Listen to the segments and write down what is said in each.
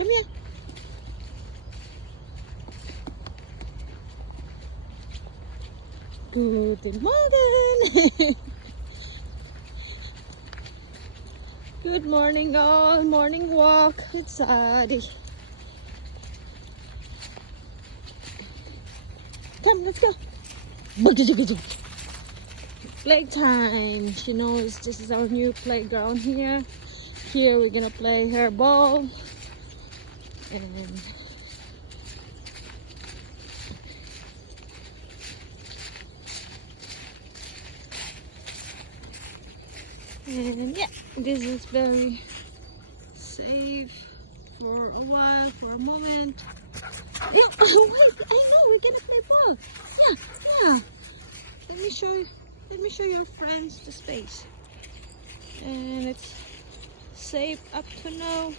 Come here. Guten Morgen. Good morning all. Morning walk. It's Sadi. Come, let's go. Playtime. She knows this is our new playground here. Here we're gonna play her ball. And yeah, this is very safe for a while, for a moment. Wait, I know we're gonna play ball. Yeah. Let me show your friends the space. And it's safe up to now.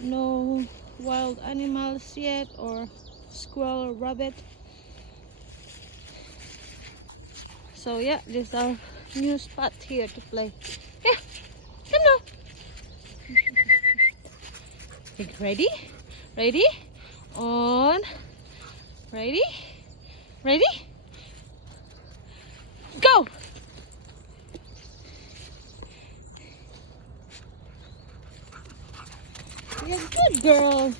No wild animals yet, or squirrel or rabbit. So yeah, this is our new spot here to play. Yeah, come now. Ready? Ready? On. Ready? Ready? Go! You're a good girl.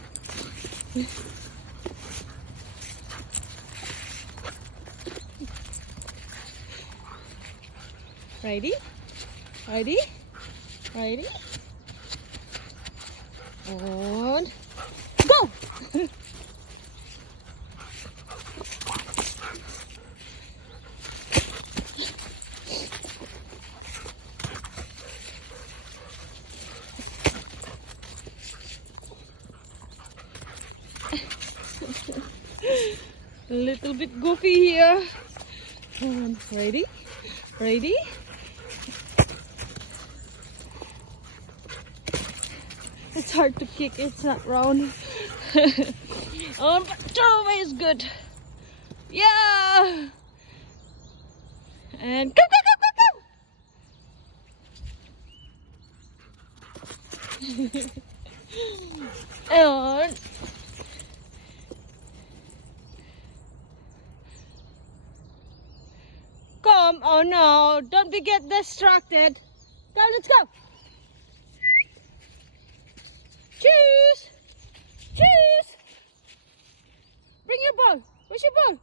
Ready? Ready? Ready? On. Go! A little bit goofy here. Ready? Ready? It's hard to kick, it's not round. But throw away is good. Yeah! And go, go, go, go, go! And come, oh no, don't get distracted. Go, let's go. Choose. Choose. Bring your ball. Where's your ball?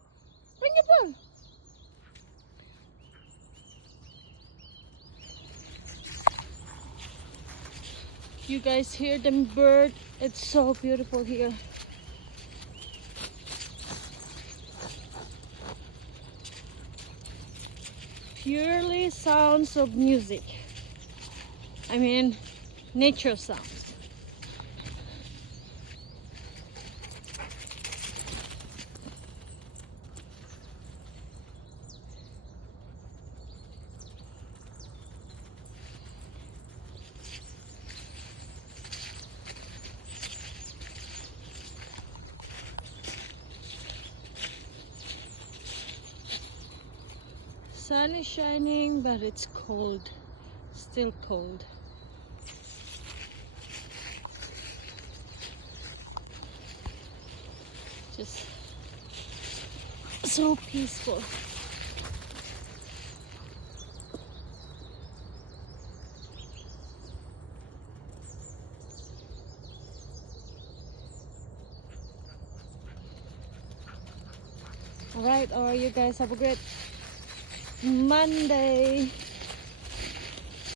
Bring your ball. You guys hear them bird? It's so beautiful here. Purely sounds of music. I mean, nature sounds. Sun is shining, but it's cold. Still cold. Just so peaceful. Alright, you guys have a great Monday.